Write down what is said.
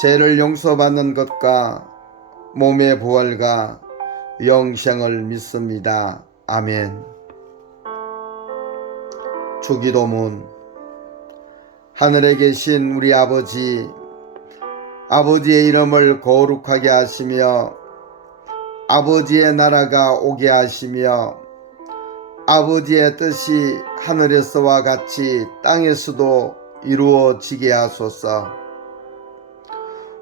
죄를 용서받는 것과 몸의 부활과 영생을 믿습니다. 아멘. 주기도문 하늘에 계신 우리 아버지 아버지의 이름을 거룩하게 하시며 아버지의 나라가 오게 하시며 아버지의 뜻이 하늘에서와 같이 땅에서도 이루어지게 하소서.